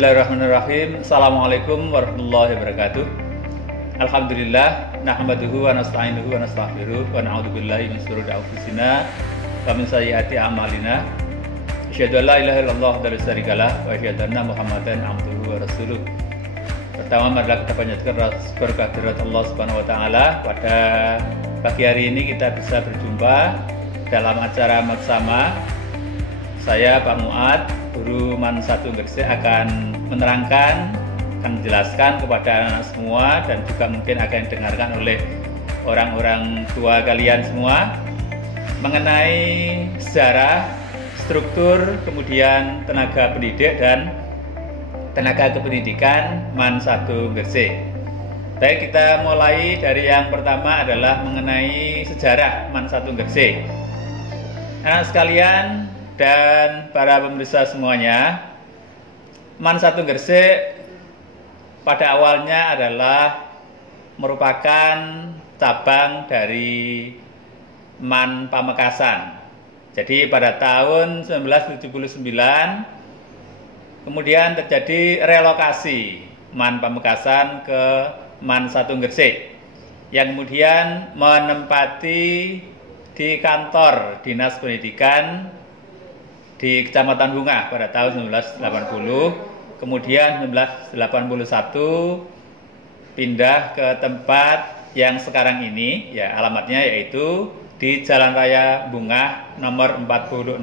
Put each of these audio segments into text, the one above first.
Bismillahirrahmanirrahim. Assalamualaikum warahmatullahi wabarakatuh. Alhamdulillah, nahmaduhu wa nasta'inuhu wa nastaghfiruh wa na'udzubillahi min syururi anfusina wa min sayyiati a'malina. Asyhadu an la ilaha illallah wa la syarikalah wa asyhadu anna Muhammadan abduhu wa rasuluh. Pertama, marilah kita panjatkan berkahdirat Allah Subhanahu wa taala. Pada pagi hari ini kita bisa berjumpa dalam acara Matsama. Saya Pak Muad, guru MAN 1 Gresik, akan menerangkan, akan menjelaskan kepada anak semua dan juga mungkin akan didengarkan oleh orang-orang tua kalian semua mengenai sejarah, struktur, kemudian tenaga pendidik dan tenaga kependidikan MAN 1 Gresik. Baik, kita mulai dari yang pertama adalah mengenai sejarah MAN 1 Gresik. Anak sekalian dan para pemirsa semuanya, MAN 1 Gresik pada awalnya adalah merupakan cabang dari MAN Pamekasan. Jadi pada tahun 1979 kemudian terjadi relokasi MAN Pamekasan ke MAN 1 Gresik yang kemudian menempati di kantor Dinas Pendidikan di Kecamatan Bunga pada tahun 1980, kemudian 1981 pindah ke tempat yang sekarang ini, ya alamatnya yaitu di Jalan Raya Bunga nomor 46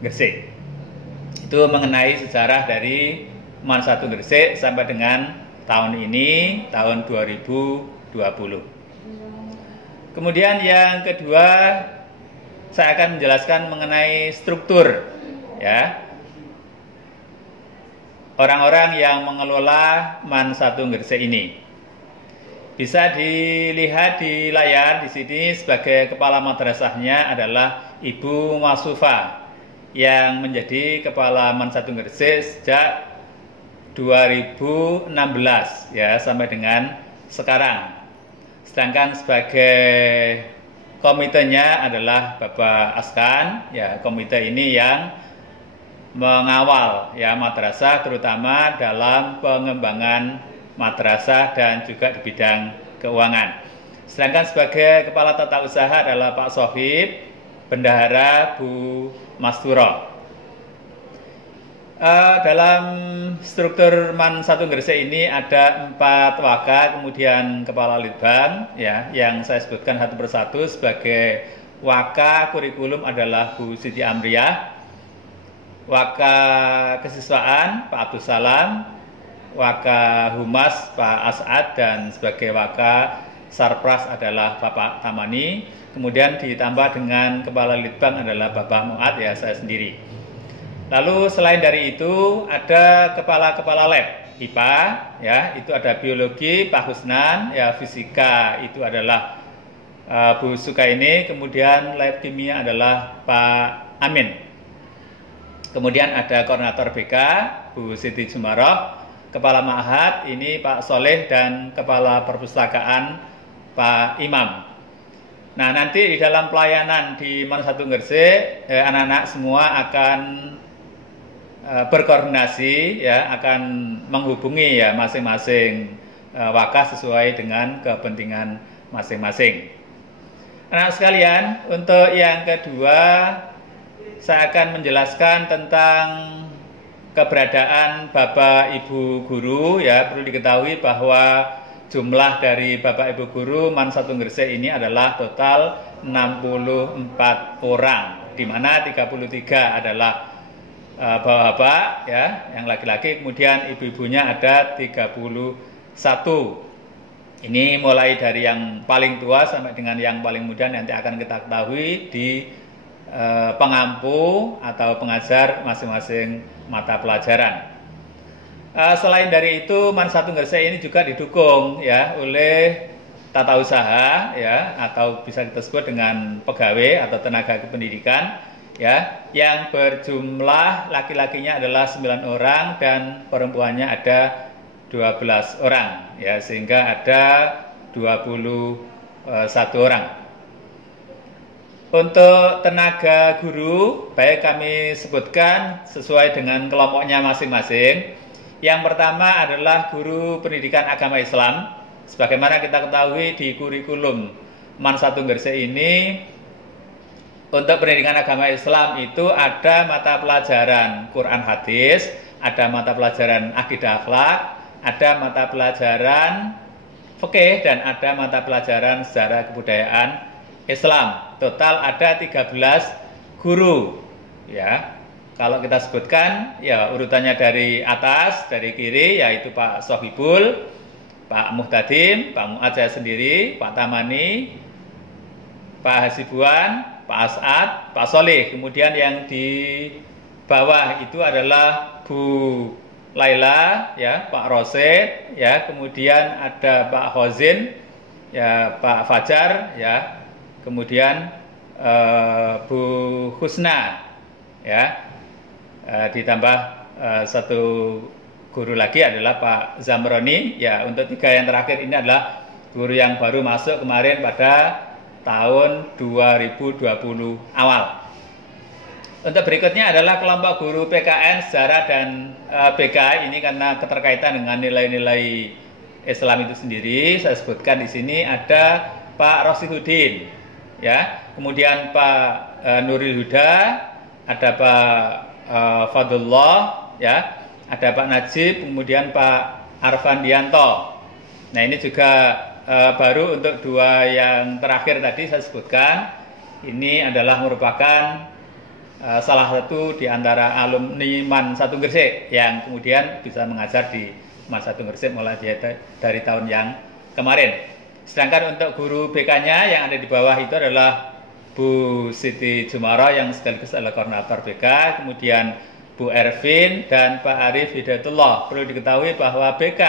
Gresik. Itu mengenai sejarah dari MAN 1 Gresik sampai dengan tahun ini, tahun 2020. Kemudian yang kedua, saya akan menjelaskan mengenai struktur, ya, orang-orang yang mengelola MAN 1 Gresik ini. Bisa dilihat di layar di sini, sebagai kepala madrasahnya adalah Ibu Masufa yang menjadi kepala MAN 1 Gresik sejak 2016 ya sampai dengan sekarang. Sedangkan sebagai komitenya adalah Bapak Askan, ya komite ini yang mengawal ya madrasah, terutama dalam pengembangan madrasah dan juga di bidang keuangan. Sedangkan sebagai kepala tata usaha adalah Pak Sohib, bendahara Bu Masturo. Dalam struktur MAN 1 Gresik ini ada 4 waka, kemudian kepala litbang ya, yang saya sebutkan satu persatu. Sebagai waka kurikulum adalah Bu Siti Amriah, waka kesiswaan Pak Abdul Salam, waka humas Pak As'ad, dan sebagai waka sarpras adalah Bapak Tamani. Kemudian ditambah dengan kepala litbang adalah Bapak Muad, ya saya sendiri. Lalu selain dari itu ada kepala-kepala lab IPA, ya itu ada biologi Pak Husnan, ya fisika itu adalah Bu Sukaini, kemudian lab kimia adalah Pak Amin. Kemudian ada koordinator BK Bu Siti Jumaroh, kepala ma'had ini Pak Soleh, dan kepala perpustakaan Pak Imam. Nah, nanti di dalam pelayanan di MAN 1 Gresik, anak-anak semua akan berkoordinasi, ya akan menghubungi ya masing-masing wakah sesuai dengan kepentingan masing-masing. Anak sekalian, untuk yang kedua saya akan menjelaskan tentang keberadaan Bapak Ibu guru, ya perlu diketahui bahwa jumlah dari Bapak Ibu guru MAN 1 Gresik ini adalah total 64 orang, di mana 33 adalah bapak-bapak ya, yang laki-laki, kemudian ibu-ibunya ada 31. Ini mulai dari yang paling tua sampai dengan yang paling muda, nanti akan kita ketahui di pengampu atau pengajar masing-masing mata pelajaran. Selain dari itu, MAN 1 Gresik ini juga didukung ya oleh tata usaha ya, atau bisa kita sebut dengan pegawai atau tenaga kependidikan ya, yang berjumlah laki-lakinya adalah 9 orang dan perempuannya ada 12 orang ya, sehingga ada 21 orang. Untuk tenaga guru, baik kami sebutkan sesuai dengan kelompoknya masing-masing. Yang pertama adalah guru pendidikan agama Islam. Sebagaimana kita ketahui di kurikulum MAN 1 Gresik ini, untuk pendidikan agama Islam itu ada mata pelajaran Quran Hadis, ada mata pelajaran akidah akhlak, ada mata pelajaran fikih, dan ada mata pelajaran sejarah kebudayaan Islam. Total ada 13 guru, ya. Kalau kita sebutkan, ya urutannya dari atas, dari kiri, yaitu Pak Sohibul, Pak Muhtadim, Pak Mu'ad saya sendiri, Pak Tamani, Pak Hasibuan, Pak As'ad, Pak Soleh. Kemudian yang di bawah itu adalah Bu Laila, ya, Pak Rosid, ya, kemudian ada Pak Hozin, ya, Pak Fajar, ya, kemudian Bu Husna, ya, ditambah satu guru lagi adalah Pak Zamroni. Ya, untuk 3 yang terakhir ini adalah guru yang baru masuk kemarin pada tahun 2020 awal. Untuk berikutnya adalah kelompok guru PKN, sejarah dan BK. Ini karena keterkaitan dengan nilai-nilai Islam itu sendiri. Saya sebutkan di sini ada Pak Rosihuddin, ya, kemudian Pak Nuril Huda, ada Pak Fadullah, ya, ada Pak Najib, kemudian Pak Arfandianto. Nah, ini juga baru untuk 2 yang terakhir tadi saya sebutkan. Ini adalah merupakan salah satu di antara alumni MAN 1 Gresik yang kemudian bisa mengajar di MAN 1 Gresik mulai dari tahun yang kemarin. Sedangkan untuk guru BK-nya yang ada di bawah itu adalah Bu Siti Jumara yang sekaligus adalah koordinator BK, kemudian Bu Ervin dan Pak Arif Hidayatullah. Perlu diketahui bahwa BK,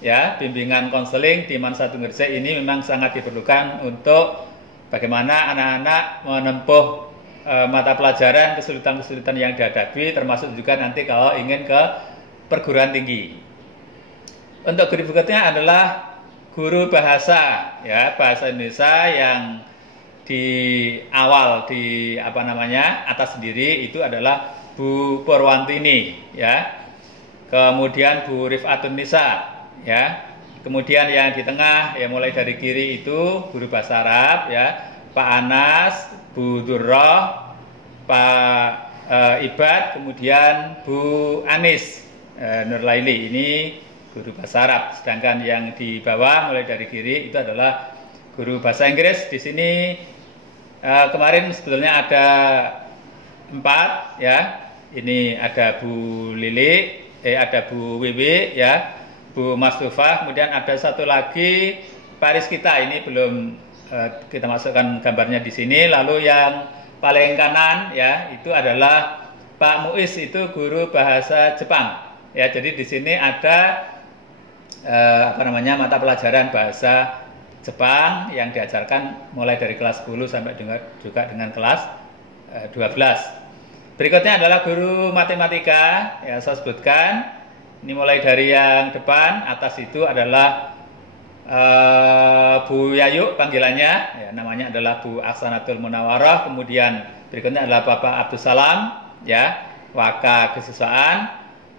ya, bimbingan konseling di MAN 1 Gresik ini memang sangat diperlukan untuk bagaimana anak-anak menempuh mata pelajaran kesulitan-kesulitan yang dihadapi, termasuk juga nanti kalau ingin ke perguruan tinggi. Untuk guru berikutnya adalah guru bahasa, ya, bahasa Indonesia yang di awal di atas sendiri itu adalah Bu Purwantini, ya. Kemudian Bu Rifatun Nisa, ya. Kemudian yang di tengah, ya, mulai dari kiri itu guru bahasa Arab, ya, Pak Anas, Bu Durrah, Pak Ibad, kemudian Bu Anis Nurlaili, ini guru bahasa Arab. Sedangkan yang di bawah mulai dari kiri itu adalah guru bahasa Inggris. Di sini kemarin sebetulnya ada 4, ya. Ini ada Bu Lili, ada Bu Wiwi, ya, Bu Mastufa, kemudian ada satu lagi Paris kita. Ini belum kita masukkan gambarnya di sini. Lalu yang paling kanan, ya, itu adalah Pak Muiz, itu guru bahasa Jepang. Ya, jadi di sini ada mata pelajaran bahasa Jepang yang diajarkan mulai dari kelas 10 sampai juga dengan kelas 12. Berikutnya adalah guru matematika, ya, saya sebutkan. Ini mulai dari yang depan, atas itu adalah Bu Yayu panggilannya, ya, namanya adalah Bu Aksanatul Munawarah. Kemudian berikutnya adalah Bapak Abdus Salam, ya, Waka Kesiswaan.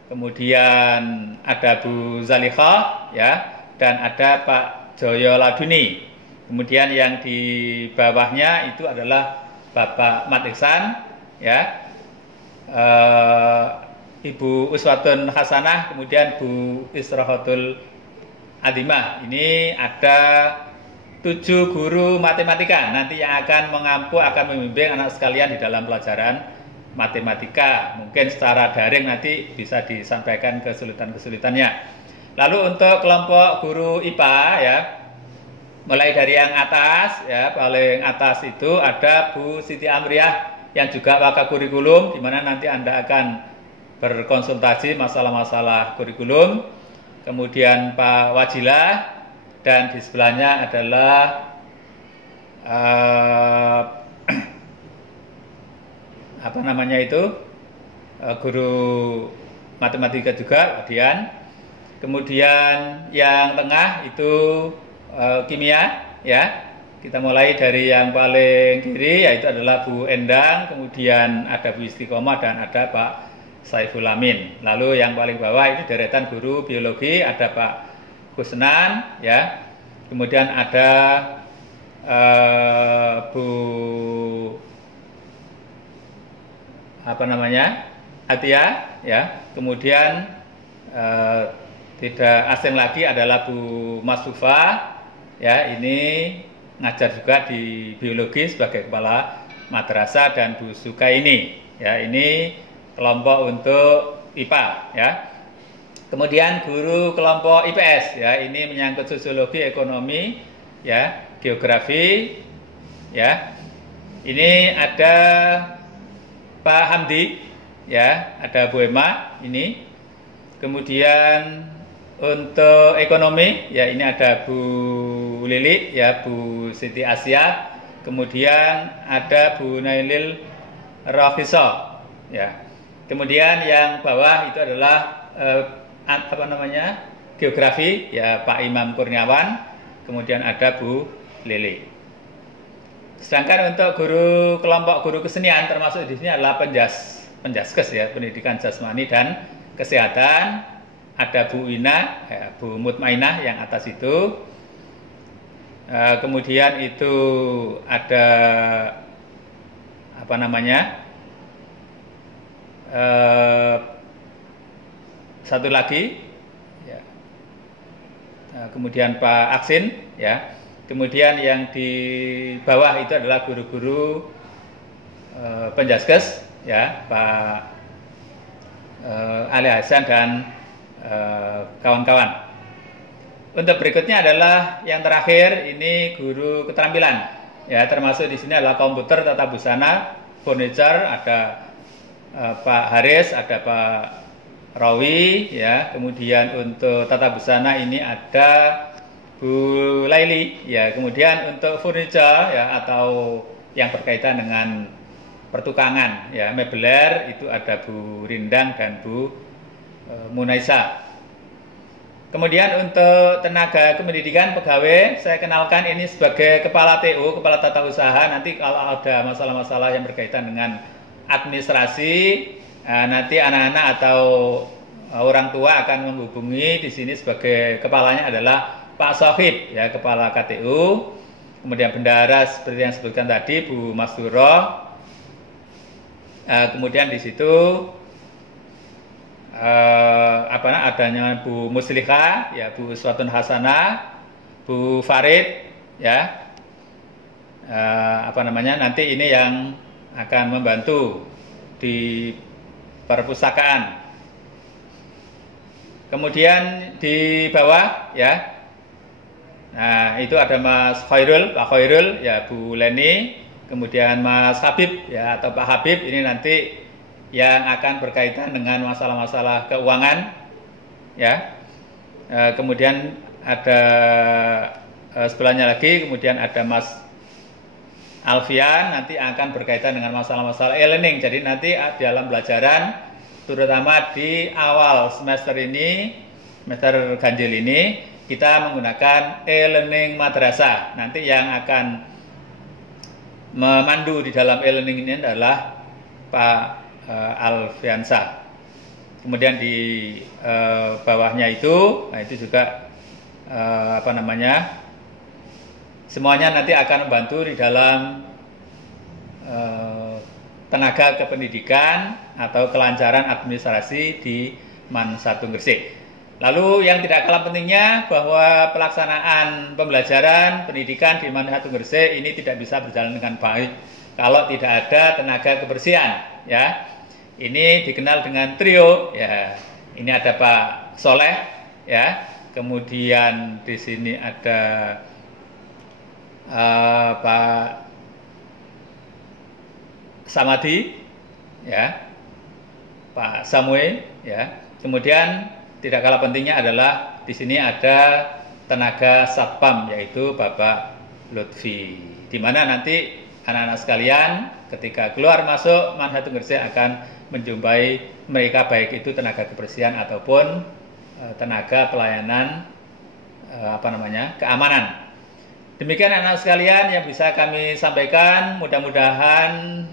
Kemudian ada Bu Zalikha, ya, dan ada Pak Joyo Laduni. Kemudian yang di bawahnya itu adalah Bapak Mat Iksan, ya, Ibu Uswatun Hasanah, kemudian Bu Isrohatul Adimah. Ini ada 7 guru matematika nanti yang akan membimbing anak sekalian di dalam pelajaran matematika. Mungkin secara daring nanti bisa disampaikan kesulitan-kesulitannya. Lalu untuk kelompok guru IPA, ya, mulai dari yang atas, ya, paling atas itu ada Bu Siti Amriah yang juga waka kurikulum, di mana nanti Anda akan berkonsultasi masalah-masalah kurikulum. Kemudian Pak Wajilah, dan di sebelahnya adalah guru matematika juga, kemudian yang tengah itu kimia, ya. Kita mulai dari yang paling kiri, yaitu adalah Bu Endang, kemudian ada Bu Istiqomah, dan ada Pak Saiful Amin. Lalu yang paling bawah ini deretan guru biologi, ada Pak Kusnan, ya. Kemudian ada Bu Atia, ya. Kemudian tidak asing lagi adalah Bu Masufa, ya. Ini ngajar juga di biologi sebagai kepala madrasah, dan Bu Sukaini, ya. Ini kelompok untuk IPA, ya. Kemudian guru kelompok IPS, ya, ini menyangkut sosiologi, ekonomi, ya, geografi, ya. Ini ada Pak Hamdi, ya, ada Bu Emma ini. Kemudian untuk ekonomi, ya, ini ada Bu Lili, ya, Bu Siti Asia. Kemudian ada Bu Nailil Rafiso, ya. Kemudian yang bawah itu adalah geografi, ya, Pak Imam Kurniawan. Kemudian ada Bu Lili. Sedangkan untuk guru kelompok guru kesenian termasuk di sini adalah penjaskes, ya, pendidikan jasmani dan kesehatan. Ada Bu Ina, ya, Bu Mutmainah yang atas itu. Kemudian itu ada satu lagi, ya. Kemudian Pak Aksin, ya. Kemudian yang di bawah itu adalah guru-guru penjaskes, ya, Pak Ali Hasan dan kawan-kawan. Untuk berikutnya adalah yang terakhir, ini guru keterampilan, ya, termasuk di sini adalah komputer, tata busana, furniture, ada Pak Haris, ada Pak Rawi, ya. Kemudian untuk tata busana ini ada Bu Laili, ya. Kemudian untuk furniture, ya, atau yang berkaitan dengan pertukangan, ya, mebeler, itu ada Bu Rindang dan Bu Munaisa. Kemudian untuk tenaga kependidikan pegawai, saya kenalkan ini sebagai kepala TU, kepala tata usaha. Nanti kalau ada masalah-masalah yang berkaitan dengan administrasi, nanti anak-anak atau orang tua akan menghubungi. Di sini sebagai kepalanya adalah Pak Sohib, ya, kepala KTU. Kemudian bendahara seperti yang disebutkan tadi Bu Masduro. Kemudian di situ adanya Bu Musliha, ya, Bu Uswatun Hasanah, Bu Farid, ya. Nanti ini yang akan membantu di perpustakaan. Kemudian di bawah, ya, nah itu ada Mas Khairul, Pak Khairul, ya, Bu Leni. Kemudian Mas Habib, ya, atau Pak Habib, ini nanti yang akan berkaitan dengan masalah-masalah keuangan, ya. Kemudian ada sebelahnya lagi, kemudian ada Mas Alfian, nanti akan berkaitan dengan masalah-masalah e-learning. Jadi nanti dalam pelajaran, terutama di awal semester ini, semester ganjil ini, kita menggunakan e-learning madrasah. Nanti yang akan memandu di dalam e-learning ini adalah Pak Alfiansa. Kemudian di bawahnya itu, nah itu juga semuanya nanti akan membantu di dalam tenaga kependidikan atau kelancaran administrasi di MAN 1 Gresik. Lalu yang tidak kalah pentingnya bahwa pelaksanaan pembelajaran pendidikan di MAN 1 Gresik ini tidak bisa berjalan dengan baik kalau tidak ada tenaga kebersihan, ya. Ini dikenal dengan trio, ya. Ini ada Pak Soleh, ya. Kemudian di sini ada Pak Samadi, ya, Pak Samuel, ya. Kemudian tidak kalah pentingnya adalah di sini ada tenaga satpam, yaitu Bapak Lutfi. Di mana nanti anak-anak sekalian ketika keluar masuk MAN 1 Gresik akan menjumpai mereka, baik itu tenaga kebersihan ataupun tenaga pelayanan keamanan. Demikian anak sekalian yang bisa kami sampaikan, mudah-mudahan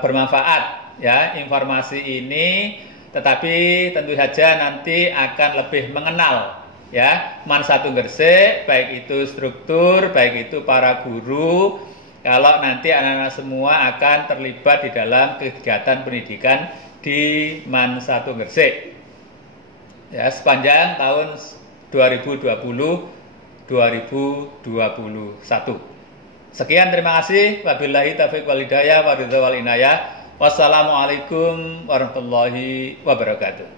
bermanfaat, ya, informasi ini tetapi tentu saja nanti akan lebih mengenal ya Man 1 Gresik, baik itu struktur, baik itu para guru, kalau nanti anak-anak semua akan terlibat di dalam kegiatan pendidikan di Man 1 Gresik ya sepanjang tahun 2020-2021. Sekian, terima kasih. Wabillahi taufiq wal hidayah wa ridha wal inayah. Wassalamualaikum warahmatullahi wabarakatuh.